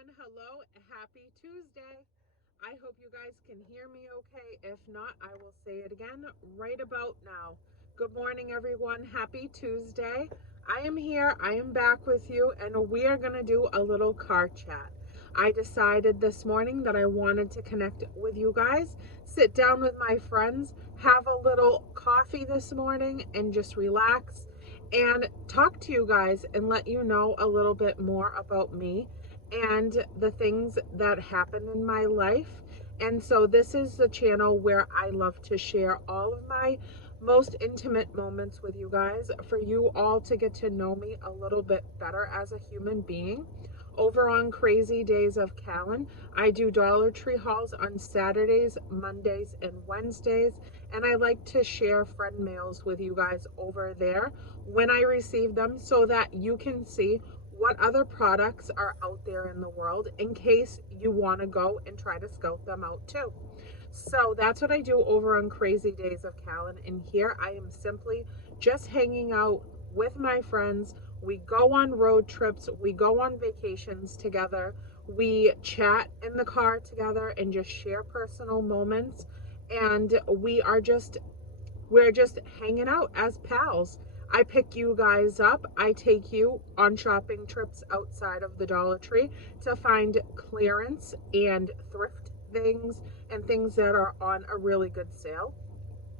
everyone. Hello, happy Tuesday. I hope you guys can hear me okay. If not, I will say it again right about now. Good morning, everyone. Happy Tuesday. I am here, I am back with you, and we are going to do a little car chat. I decided this morning that I wanted to connect with you guys, sit down with my friends, have a little coffee this morning, and just relax and talk to you guys and let you know a little bit more about me and the things that happen in my life. And so this is the channel where I love to share all of my most intimate moments with you guys, for you all to get to know me a little bit better as a human being. Over on Crazy Days of Callan, I do Dollar Tree hauls on Saturdays, Mondays, and Wednesdays, and I like to share friend mails with you guys over there when I receive them so that you can see what other products are out there in the world in case you want to go and try to scout them out too. So that's what I do over on Crazy Days of Callan. And here I am simply just hanging out with my friends. We go on road trips, we go on vacations together, we chat in the car together and just share personal moments. And we're just hanging out as pals. I pick you guys up. I take you on shopping trips outside of the Dollar Tree to find clearance and thrift things and things that are on a really good sale.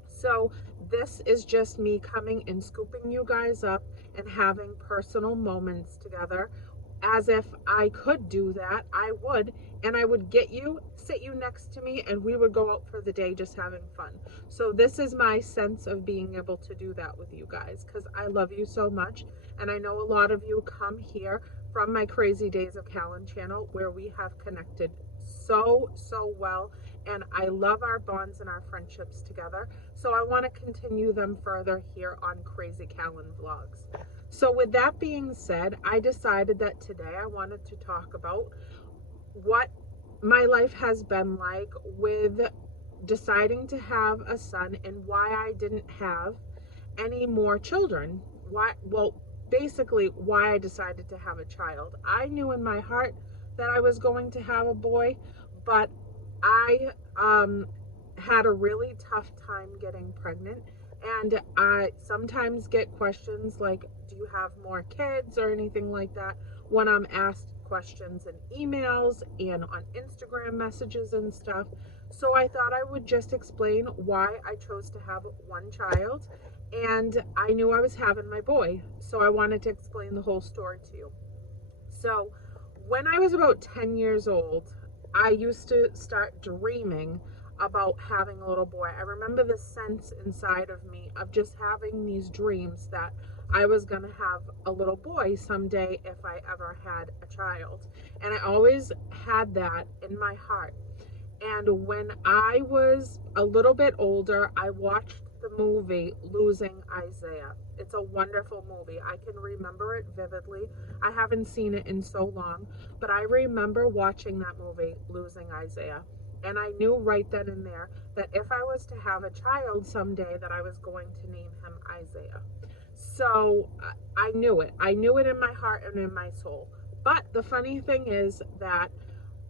So this is just me coming and scooping you guys up and having personal moments together. As if I could do that, I would, and I would sit you next to me, and we would go out for the day just having fun. So this is my sense of being able to do that with you guys, because I love you so much, and I know a lot of you come here from my Crazy Days of Callan channel, where we have connected so well, and I love our bonds and our friendships together. So I want to continue them further here on Crazy Callan Vlogs. So with that being said, I decided that today I wanted to talk about what my life has been like with deciding to have a son and why I didn't have any more children. Basically why I decided to have a child. I knew in my heart that I was going to have a boy, but I had a really tough time getting pregnant. And I sometimes get questions like, do you have more kids or anything like that, when I'm asked questions in emails and on Instagram messages and stuff. So I thought I would just explain why I chose to have one child. And I knew I was having my boy, so I wanted to explain the whole story to you. So when I was about 10 years old, I used to start dreaming about having a little boy. I remember the sense inside of me of just having these dreams that I was going to have a little boy someday if I ever had a child. And I always had that in my heart. And when I was a little bit older, I watched the movie Losing Isaiah. It's a wonderful movie. I can remember it vividly. I haven't seen it in so long, but I remember watching that movie, Losing Isaiah. And I knew right then and there that if I was to have a child someday, that I was going to name him Isaiah. So I knew it. I knew it in my heart and in my soul. But the funny thing is that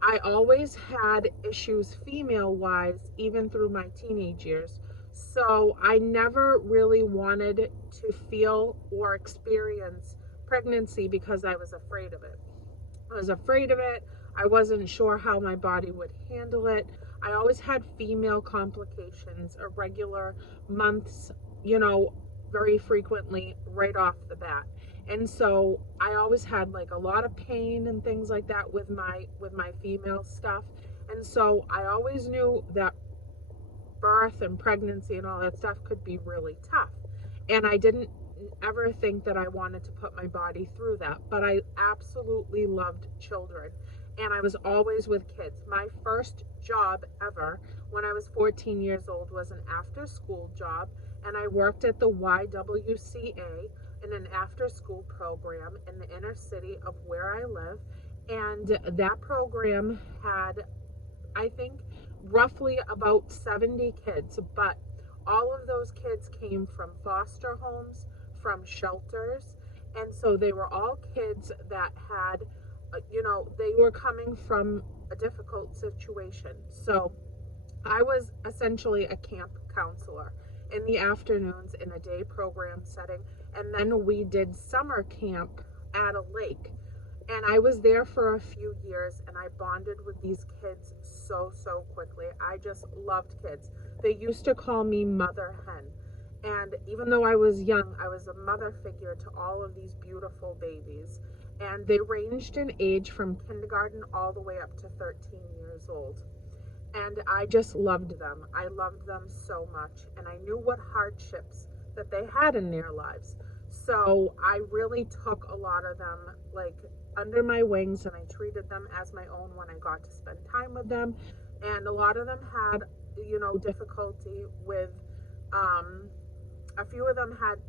I always had issues female wise, even through my teenage years. So I never really wanted to feel or experience pregnancy because I was afraid of it. I was afraid of it. I wasn't sure how my body would handle it. I always had female complications, irregular months, very frequently right off the bat. And so I always had like a lot of pain and things like that with my female stuff. And so I always knew that birth and pregnancy and all that stuff could be really tough. And I didn't ever think that I wanted to put my body through that, but I absolutely loved children. And I was always with kids. My first job ever when I was 14 years old was an after school job, and I worked at the YWCA in an after school program in the inner city of where I live. And that program had, I think, roughly about 70 kids, but all of those kids came from foster homes, from shelters, and so they were all kids that had they were coming from a difficult situation. So I was essentially a camp counselor in the afternoons in a day program setting. And then we did summer camp at a lake. And I was there for a few years, and I bonded with these kids so quickly. I just loved kids. They used to call me Mother Hen. And even though I was young, I was a mother figure to all of these beautiful babies. And they ranged in age from kindergarten all the way up to 13 years old. And I just loved them. I loved them so much. And I knew what hardships that they had in their lives. So I really took a lot of them like under my wings, and I treated them as my own when I got to spend time with them. And a lot of them had, difficulty with, a few of them had,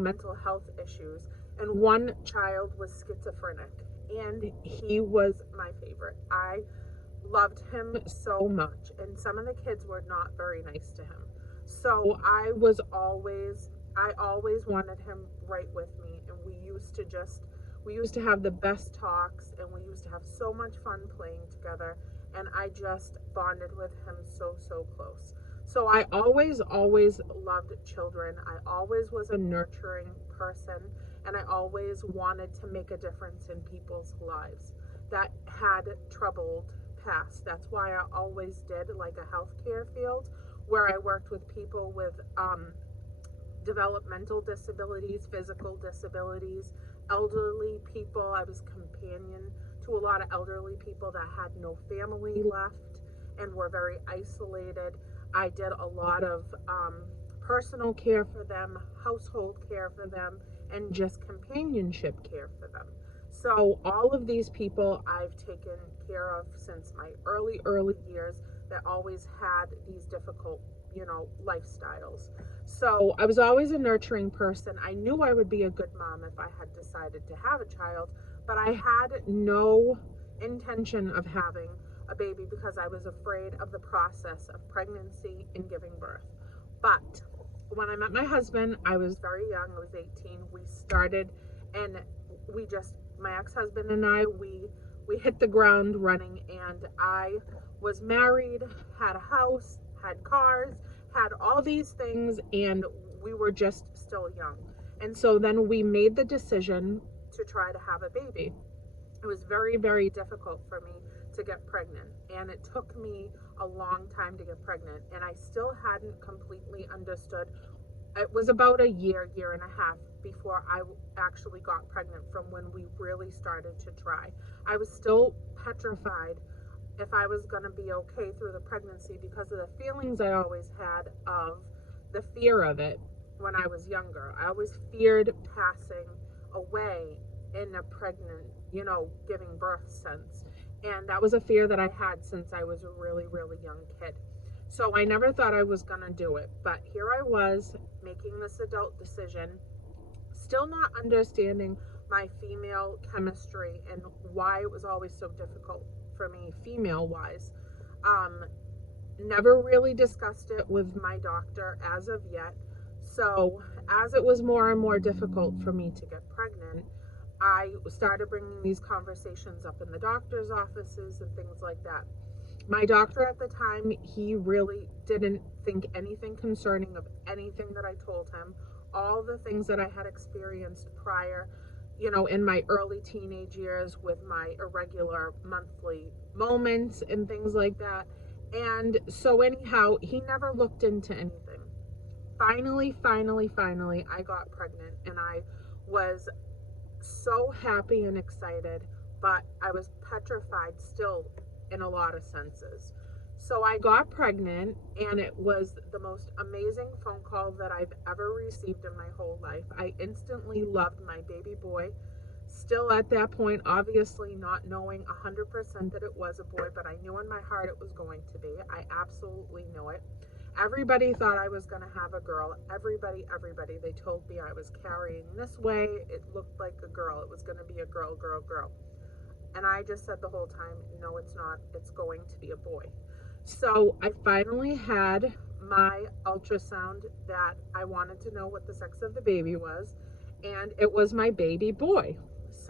mental health issues. And one child was schizophrenic, and he was my favorite. I loved him so much, and some of the kids were not very nice to him. So I always wanted him right with me, and we used to have the best talks, and we used to have so much fun playing together, and I just bonded with him so close. So I always loved children. I always was a nurturing person, and I always wanted to make a difference in people's lives that had troubled past. That's why I always did like a healthcare field where I worked with people with developmental disabilities, physical disabilities, elderly people. I was companion to a lot of elderly people that had no family left and were very isolated. I did a lot of personal care for them, household care for them, and just companionship care for them. So all of these people I've taken care of since my early years that always had these difficult, lifestyles. So I was always a nurturing person. I knew I would be a good mom if I had decided to have a child, but I had no intention of having a baby because I was afraid of the process of pregnancy and giving birth. But when I met my husband, I was very young. I was 18. We started, and my ex-husband and I, we hit the ground running, and I was married, had a house, had cars, had all these things, and we were just still young. And so then we made the decision to try to have a baby. It was very difficult for me to get pregnant, and it took me a long time to get pregnant, and I still hadn't completely understood. It was about a year and a half before I actually got pregnant from when we really started to try. I was still petrified if I was going to be okay through the pregnancy because of the feelings I always had of the fear of it when I was younger. I always feared passing away in a pregnant, giving birth sense. And that was a fear that I had since I was a really young kid. So I never thought I was going to do it. But here I was making this adult decision, still not understanding my female chemistry and why it was always so difficult for me female-wise. Never really discussed it with my doctor as of yet. So as it was more and more difficult for me to get pregnant, I started bringing these conversations up in the doctor's offices and things like that. My doctor at the time, he really didn't think anything concerning of anything that I told him. All the things that I had experienced prior, in my early teenage years with my irregular monthly moments and things like that. And so anyhow, he never looked into anything. Finally, I got pregnant, and I was so happy and excited, but I was petrified still in a lot of senses. So I got pregnant, and it was the most amazing phone call that I've ever received in my whole life. I instantly loved my baby boy. Still at that point, obviously not knowing 100% that it was a boy, but I knew in my heart it was going to be. I absolutely knew it. Everybody thought I was going to have a girl. Everybody. They told me I was carrying this way. It looked like a girl. It was going to be a girl. And I just said the whole time, no, it's not. It's going to be a boy. So I finally had my ultrasound that I wanted to know what the sex of the baby was, and it was my baby boy.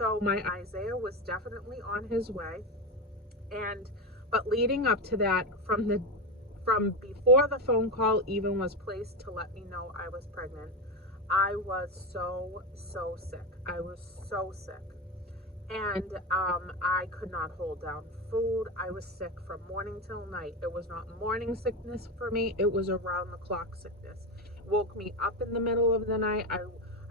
So my Isaiah was definitely on his way. But leading up to that, from before the phone call even was placed to let me know I was pregnant, I was so sick. I was so sick. And I could not hold down food. I was sick from morning till night. It was not morning sickness for me. It was around the clock sickness. It woke me up in the middle of the night.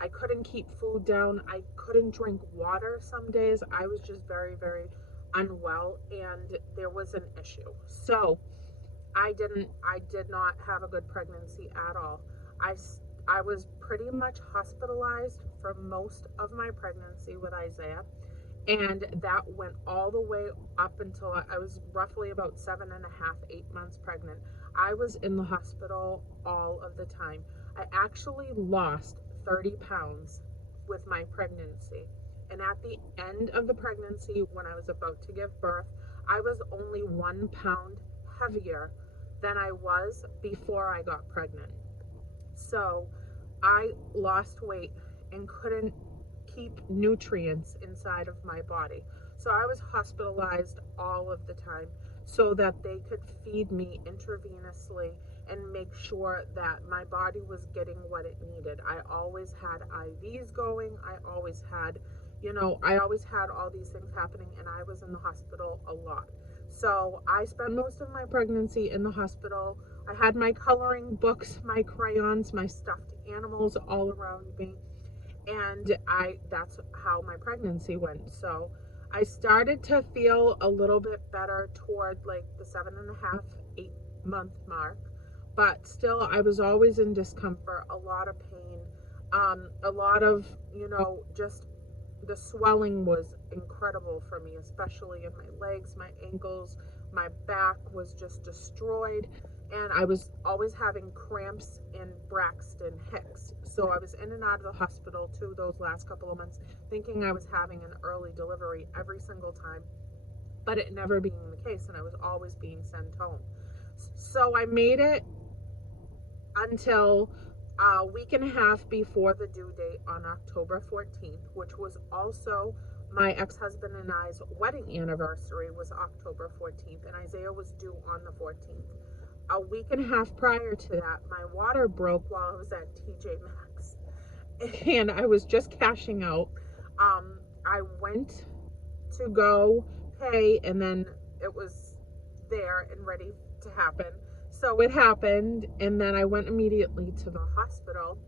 I couldn't keep food down. I couldn't drink water some days. I was just very, very unwell, and there was an issue. So I did not have a good pregnancy at all. I was pretty much hospitalized for most of my pregnancy with Isaiah. And that went all the way up until I was roughly about 7.5, 8 months pregnant. I was in the hospital all of the time. I actually lost 30 pounds with my pregnancy. And at the end of the pregnancy, when I was about to give birth, I was only 1 pound heavier than I was before I got pregnant. So I lost weight and couldn't keep nutrients inside of my body. So I was hospitalized all of the time so that they could feed me intravenously and make sure that my body was getting what it needed. I always had IVs going. I always had all these things happening, and I was in the hospital a lot. So I spent most of my pregnancy in the hospital. I had my coloring books, my crayons, my stuffed animals all around me. And that's how my pregnancy went. So I started to feel a little bit better toward like the 7.5, 8 month mark, but still I was always in discomfort, a lot of pain, a lot of, just the swelling was incredible for me, especially in my legs, my ankles, my back was just destroyed. And I was always having cramps in Braxton Hicks. So I was in and out of the hospital too those last couple of months, thinking I was having an early delivery every single time, but it never being the case, and I was always being sent home. So I made it until a week and a half before the due date on October 14th, which was also my ex-husband and I's wedding anniversary was October 14th, and Isaiah was due on the 14th. A week and a half prior to that, my water broke while I was at TJ Maxx, and I was just cashing out. I went to go pay, and then it was there and ready to happen. So it happened, and then I went immediately to the hospital.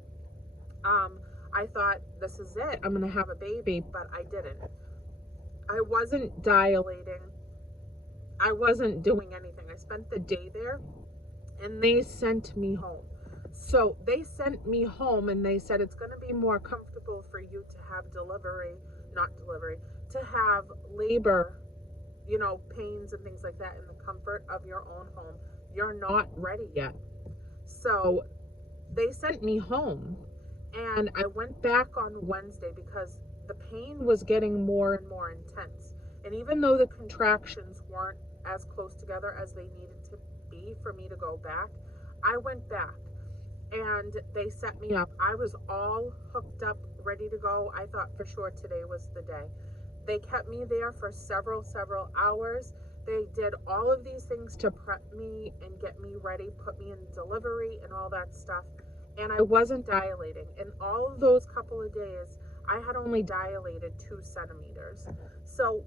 I thought, this is it. I'm going to have a baby, but I didn't. I wasn't dilating. I wasn't doing anything. I spent the day there, and they sent me home. So they sent me home, and they said it's going to be more comfortable for you to have to have labor, pains and things like that in the comfort of your own home. You're not ready yet. So they sent me home, and I went back on Wednesday because the pain was getting more and more intense. And even though the contractions weren't as close together as they needed to be for me to go back, I went back, and they set me up. I was all hooked up, ready to go. I thought for sure today was the day. They kept me there for several hours. They did all of these things to prep me and get me ready, put me in delivery and all that stuff. And I wasn't dilating. In all of those couple of days, I had only dilated 2 centimeters. So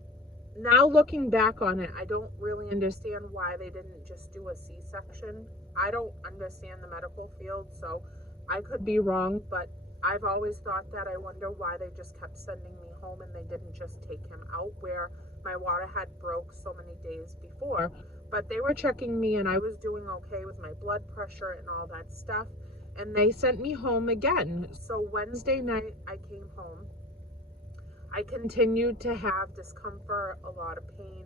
now looking back on it, I don't really understand why they didn't just do a C-section. I don't understand the medical field, so I could be wrong, but I've always thought that. I wonder why they just kept sending me home and they didn't just take him out where my water had broke so many days before. But they were checking me, and I was doing okay with my blood pressure and all that stuff, and they sent me home again. So Wednesday night I came home. I continued to have discomfort, a lot of pain,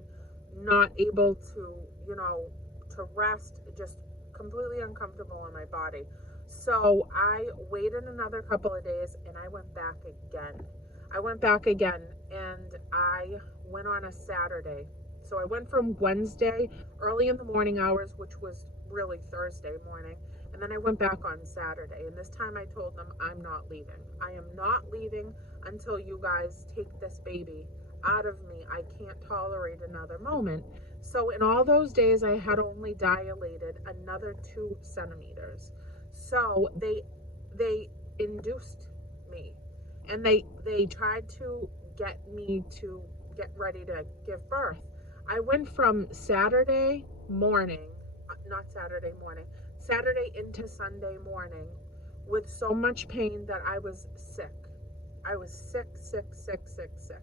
not able to, to rest, just completely uncomfortable in my body. So I waited another couple of days, and I went back again. And I went on a Saturday. So I went from Wednesday, early in the morning hours, which was really Thursday morning, and then I went back on Saturday. And this time I told them, I'm not leaving. I am not leaving. until you guys take this baby out of me. I can't tolerate another moment. So in all those days, I had only dilated another 2 centimeters. So they induced me, and they tried to get me to get ready to give birth. I went from Saturday morning, not Saturday morning, Saturday into Sunday morning with so much pain that I was sick. I was sick, sick, sick, sick, sick.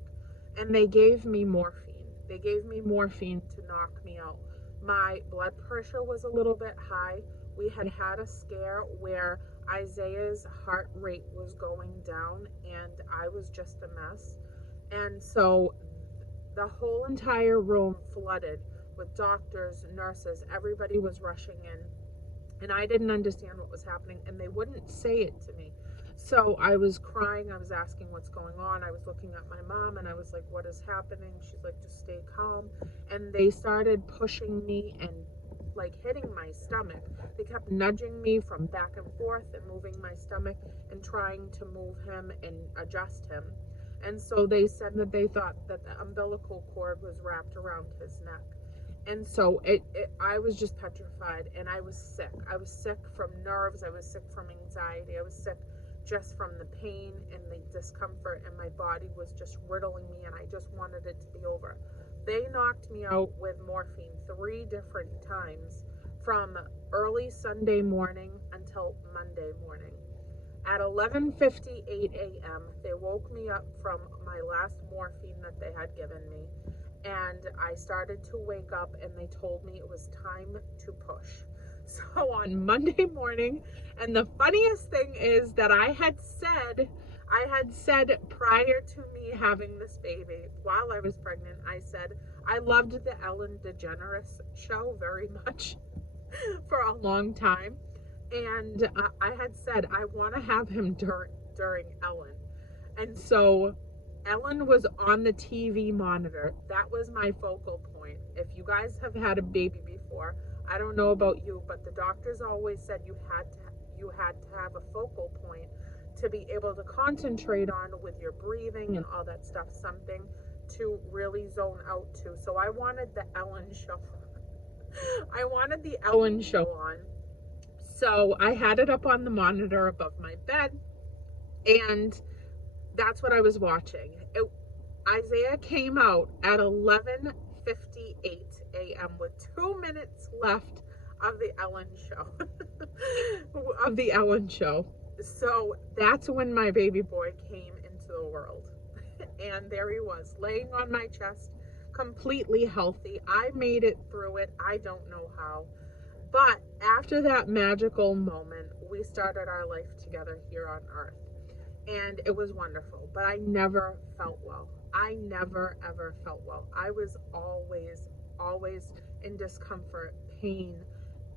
And they gave me morphine. They gave me morphine to knock me out. My blood pressure was a little bit high. We had had a scare where Isaiah's heart rate was going down and I was just a mess. And so the whole entire room flooded with doctors, nurses, everybody was rushing in. And I didn't understand what was happening, and they wouldn't say it to me. So I was crying. I was asking what's going on. I was looking at my mom, and I was like, what is happening? She's like, just stay calm. And they started pushing me and like hitting my stomach. They kept nudging me from back and forth and moving my stomach and trying to move him and adjust him. And so they said that they thought that the umbilical cord was wrapped around his neck. And so I was just petrified, and I was sick. I was sick from nerves. I was sick from anxiety. I was sick just from the pain and the discomfort, and my body was just riddling me, and I just wanted it to be over. They knocked me out with morphine 3 different times from early Sunday morning until Monday morning. At 11:58 a.m., they woke me up from my last morphine that they had given me. And I started to wake up, and they told me it was time to push. So on Monday morning, and the funniest thing is that I had said prior to me having this baby, while I was pregnant, I said I loved the Ellen DeGeneres show very much for a long time. And I had said I want to have him during Ellen. And so Ellen was on the TV monitor. That was my focal point. If you guys have had a baby before, I don't know about you, but the doctors always said you had to have a focal point to be able to concentrate on with your breathing and all that stuff, something to really zone out to. So I wanted the Ellen show. I wanted the Ellen show on. So I had it up on the monitor above my bed, and that's what I was watching. Isaiah came out at 11:58 a.m. with 2 minutes left of the Ellen show. So that's when my baby boy came into the world. And there he was, laying on my chest, completely healthy. I made it through it. I don't know how. But after that magical moment, we started our life together here on earth. And it was wonderful, but I never felt well. I never, ever felt well. I was always in discomfort, pain,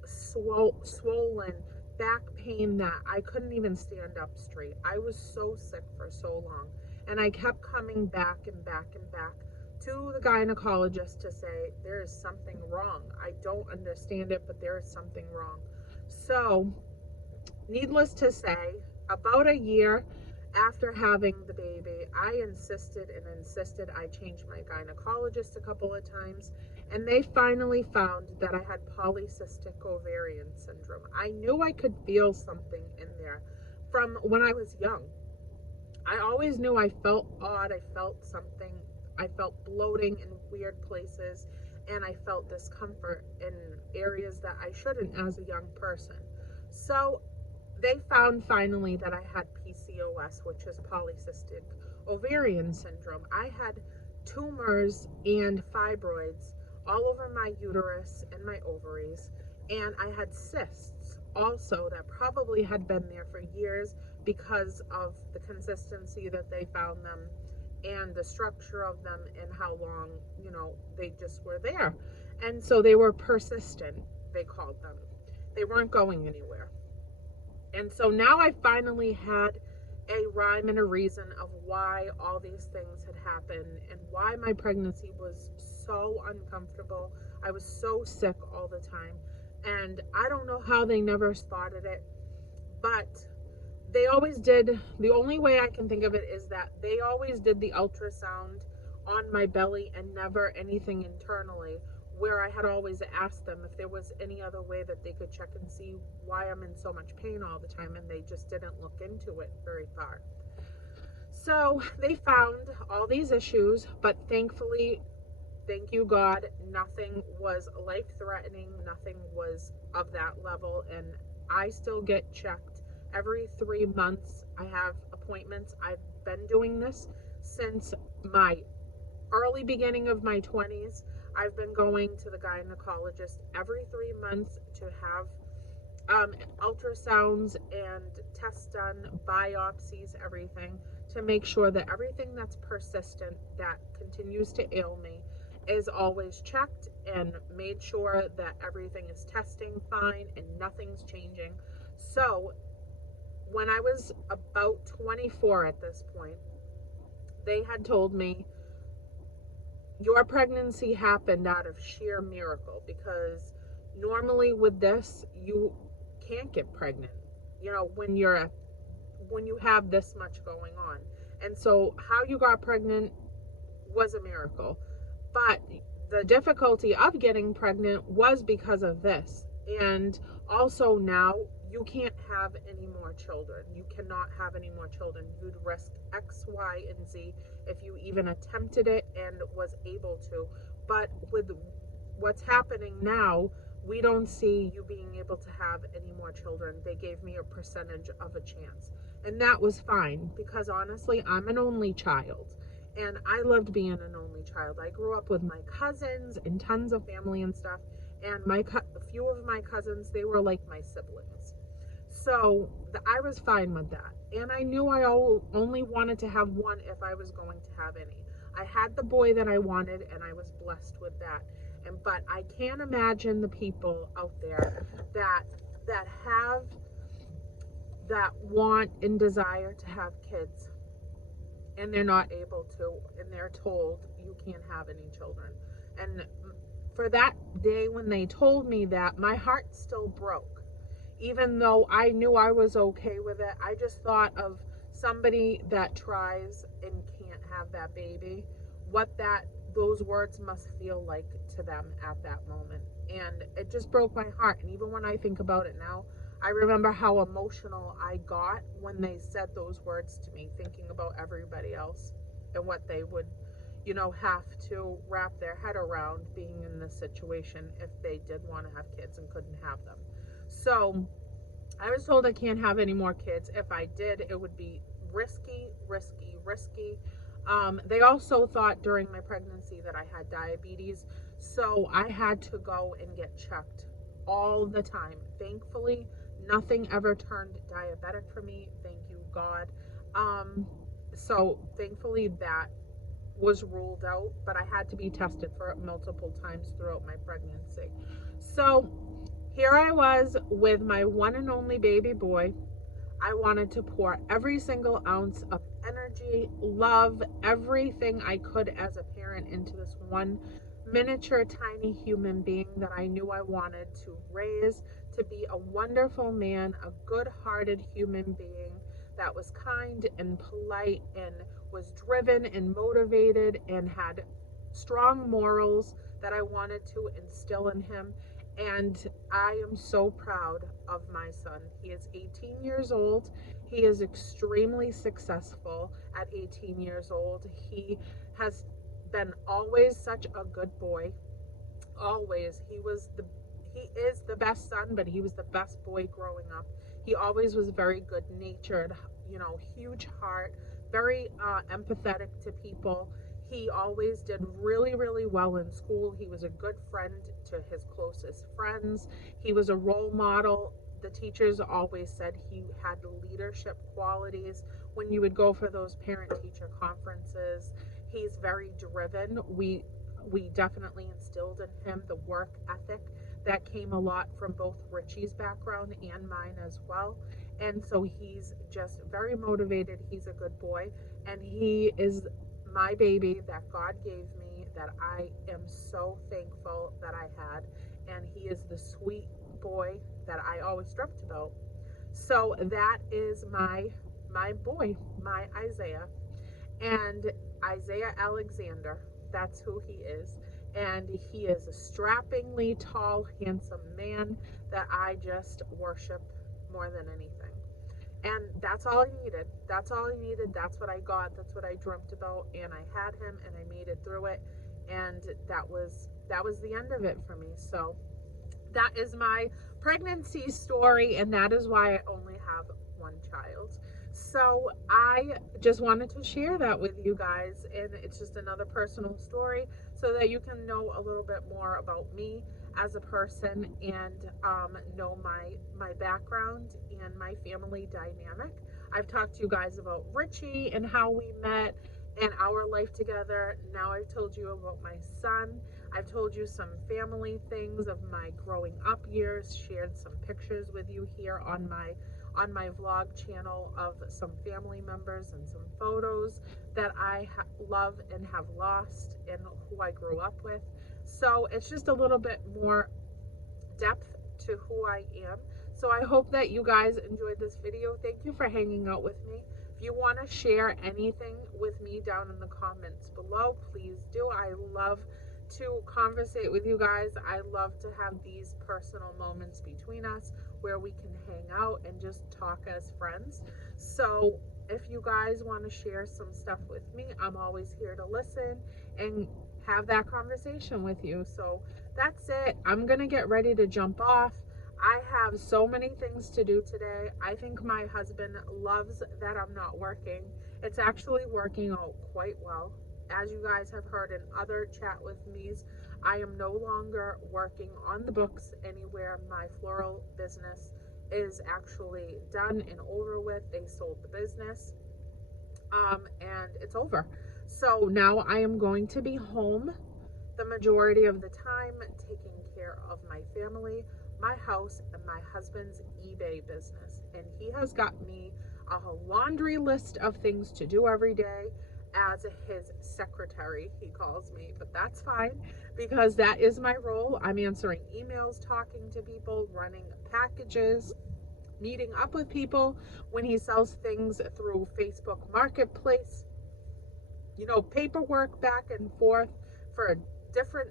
swollen, back pain that I couldn't even stand up straight. I was so sick for so long. And I kept coming back and back and back to the gynecologist to say, there is something wrong. I don't understand it, but there is something wrong. So, needless to say, about a year after having the baby, I insisted. I changed my gynecologist a couple of times, and they finally found that I had Polycystic Ovarian syndrome. I knew I could feel something in there from when I was young. I always knew I felt odd. I felt something. I felt bloating in weird places, and I felt discomfort in areas that I shouldn't as a young person. So they found finally that I had Pcos, which is Polycystic Ovarian syndrome. I had tumors and fibroids all over my uterus and my ovaries, and I had cysts also that probably had been there for years because of the consistency that they found them and the structure of them and how long, they just were there. And so they were persistent, they called them. They weren't going anywhere. And so now I finally had a rhyme and a reason of why all these things had happened and why my pregnancy was so uncomfortable. I was so sick all the time. And I don't know how they never spotted it, but they always did, the only way I can think of it is that they always did the ultrasound on my belly and never anything internally, where I had always asked them if there was any other way that they could check and see why I'm in so much pain all the time, and they just didn't look into it very far. So they found all these issues, but thankfully, thank you God, nothing was life-threatening, nothing was of that level, and I still get checked every 3 months. I have appointments. I've been doing this since my early beginning of my 20s. I've been going to the gynecologist every 3 months to have ultrasounds and tests done, biopsies, everything, to make sure that everything that's persistent, that continues to ail me, is always checked and made sure that everything is testing fine and nothing's changing. So when I was about 24 at this point, they had told me, your pregnancy happened out of sheer miracle, because normally with this, you can't get pregnant, when you have this much going on. And so how you got pregnant was a miracle. But the difficulty of getting pregnant was because of this. And also now you can't have any more children. You cannot have any more children. You'd risk X, Y, and Z if you even attempted it and was able to. But with what's happening now, we don't see you being able to have any more children. They gave me a percentage of a chance. And that was fine, because honestly, I'm an only child. And I loved being an only child. I grew up with my cousins and tons of family and stuff. And a few of my cousins, they were like my siblings. So I was fine with that. And I knew I only wanted to have one if I was going to have any. I had the boy that I wanted, and I was blessed with that. But I can't imagine the people out there that want and desire to have kids, and they're not able to, and they're told you can't have any children. And for that day when they told me that, my heart still broke. Even though I knew I was okay with it, I just thought of somebody that tries and can't have that baby, what those words must feel like to them at that moment. And it just broke my heart. And even when I think about it now, I remember how emotional I got when they said those words to me, thinking about everybody else and what they would, have to wrap their head around being in this situation if they did want to have kids and couldn't have them. So I was told I can't have any more kids. If I did, it would be risky. They also thought during my pregnancy that I had diabetes, so I had to go and get checked all the time. Thankfully, nothing ever turned diabetic for me, thank you God. So thankfully that was ruled out, but I had to be tested for it multiple times throughout my pregnancy. So here I was with my one and only baby boy. I wanted to pour every single ounce of energy, love, everything I could as a parent into this one miniature tiny human being that I knew I wanted to raise to be a wonderful man, a good-hearted human being that was kind and polite and was driven and motivated and had strong morals that I wanted to instill in him. And I am so proud of my son. He is 18 years old. He is extremely successful at 18 years old. He has been always such a good boy. Always. He is the best son, but he was the best boy growing up. He always was very good-natured, huge heart, very empathetic to people. He always did really, really well in school. He was a good friend to his closest friends. He was a role model. The teachers always said he had leadership qualities. When you would go for those parent-teacher conferences, he's very driven. We definitely instilled in him the work ethic that came a lot from both Richie's background and mine as well. And so he's just very motivated. He's a good boy, and he is my baby that God gave me, that I am so thankful that I had, and he is the sweet boy that I always dreamt about. So that is my boy, my Isaiah. And Isaiah Alexander, that's who he is. And he is a strappingly tall, handsome man that I just worship more than anything. And that's all I needed. That's all I needed. That's what I got. That's what I dreamt about. And I had him and I made it through it. And that was the end of it for me. So that is my pregnancy story, and that is why I only have one child. So I just wanted to share that with you guys, and it's just another personal story so that you can know a little bit more about me as a person and know my background and my family dynamic. I've talked to you guys about Richie and how we met and our life together. Now I've told you about my son. I've told you some family things of my growing up years, shared some pictures with you here on my vlog channel of some family members and some photos that I love and have lost and who I grew up with. So it's just a little bit more depth to who I am. So I hope that you guys enjoyed this video. Thank you for hanging out with me. If you want to share anything with me down in the comments below, please do. I love to conversate with you guys. I love to have these personal moments between us where we can hang out and just talk as friends. So if you guys want to share some stuff with me, I'm always here to listen and have that conversation with you. So that's it. I'm gonna get ready to jump off. I have so many things to do today. I think my husband loves that I'm not working. It's actually working out quite well. As you guys have heard in other chat with me's, I am no longer working on the books anywhere. My floral business is actually done and over with. They sold the business and it's over. So now I am going to be home the majority of the time, taking care of my family, my house, and my husband's eBay business. And he has got me a laundry list of things to do every day. As his secretary, he calls me, but that's fine because that is my role. I'm answering emails, talking to people, running packages, meeting up with people when he sells things through Facebook Marketplace, you know, paperwork back and forth for different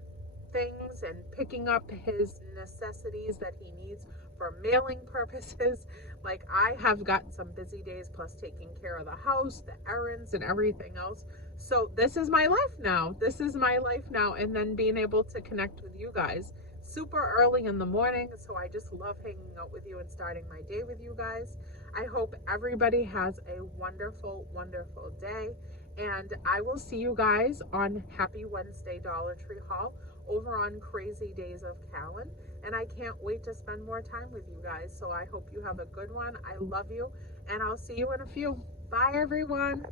things and picking up his necessities that he needs for mailing purposes. Like, I have got some busy days, plus taking care of the house, the errands, and everything else. So this is my life now. This is my life now. And then being able to connect with you guys super early in the morning. So I just love hanging out with you and starting my day with you guys. I hope everybody has a wonderful, wonderful day. And I will see you guys on Happy Wednesday Dollar Tree haul over on Crazy Days of Callan. And I can't wait to spend more time with you guys. So I hope you have a good one. I love you. And I'll see you in a few. Bye, everyone.